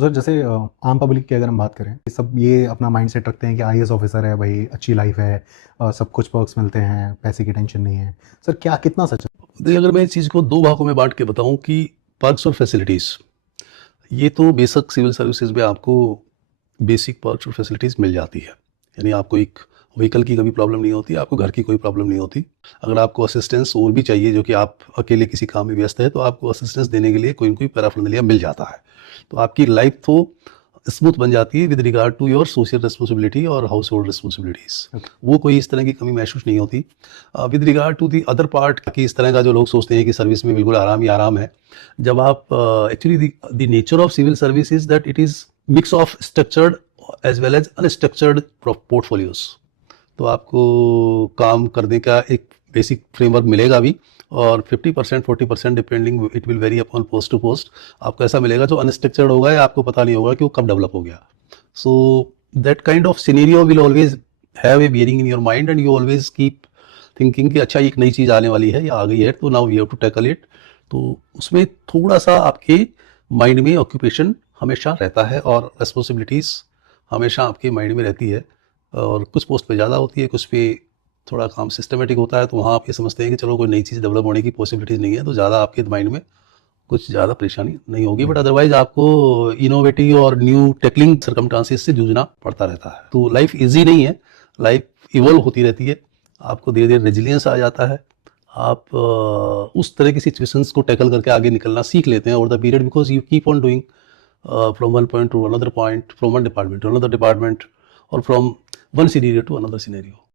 तो सर जैसे आम पब्लिक की अगर हम बात करें, सब ये अपना माइंडसेट रखते हैं कि आईएएस ऑफिसर है भाई, अच्छी लाइफ है, सब कुछ पर्क्स मिलते हैं, पैसे की टेंशन नहीं है। सर क्या कितना सच है? देखिए, अगर मैं इस चीज़ को दो भागों में बांट के बताऊं कि पर्क्स और फैसिलिटीज़, ये तो बेसिक सिविल सर्विसेज में आपको बेसिक पर्क्स और फैसिलिटीज़ मिल जाती है। यानी आपको एक व्हीकल की कभी प्रॉब्लम नहीं होती, आपको घर की कोई प्रॉब्लम नहीं होती। अगर आपको असिस्टेंस और भी चाहिए, जो कि आप अकेले किसी काम में व्यस्त है, तो आपको असिस्टेंस देने के लिए कोई ना कोई पैराफर्नालिया मिल जाता है। तो आपकी लाइफ तो स्मूथ बन जाती है with regard to your social responsibility और हाउस होल्ड रिस्पॉन्सिबिलिटीज़। वो कोई इस तरह की कमी महसूस नहीं होती। With regard to the other part कि इस तरह का जो लोग सोचते हैं कि सर्विस में बिल्कुल आराम ही आराम है, जब आप actually the nature of civil service is that it is mix of structured as well as unstructured portfolios. तो आपको काम करने का एक बेसिक फ्रेमवर्क मिलेगा भी, और 50% 40% depending it will vary upon post to post आपको ऐसा मिलेगा जो अनस्ट्रक्चर्ड होगा या आपको पता नहीं होगा कि वो कब डेवलप हो गया। So that kind of scenario will always have a bearing in your mind and you always keep thinking कि अच्छा एक नई चीज़ आने वाली है या आ गई है, तो now we have to tackle it. तो उसमें थोड़ा सा आपके माइंड में ऑक्यूपेशन हमेशा रहता है और रिस्पॉन्सिबिलिटीज़ हमेशा आपके माइंड में रहती है। और कुछ पोस्ट पे ज़्यादा होती है, कुछ पे थोड़ा काम सिस्टमेटिक होता है, तो वहाँ आप ये समझते हैं कि चलो कोई नई चीज़ डेवलप होने की पॉसिबिलिटीज़ नहीं है, तो ज़्यादा आपके माइंड में कुछ ज़्यादा परेशानी नहीं होगी। बट अदरवाइज आपको इनोवेटिव और न्यू टेकलिंग सर्कमस्टांसेस से जूझना पड़ता रहता है। तो लाइफ इजी नहीं है, लाइफ इवॉल्व होती रहती है, आपको धीरे धीरे रेजिलियंस आ जाता है, आप उस तरह की सिचुएशंस को टैकल करके आगे निकलना सीख लेते हैं over the period, because you keep on doing from one point to another point, from one department to another department, और from one scenario to another scenario.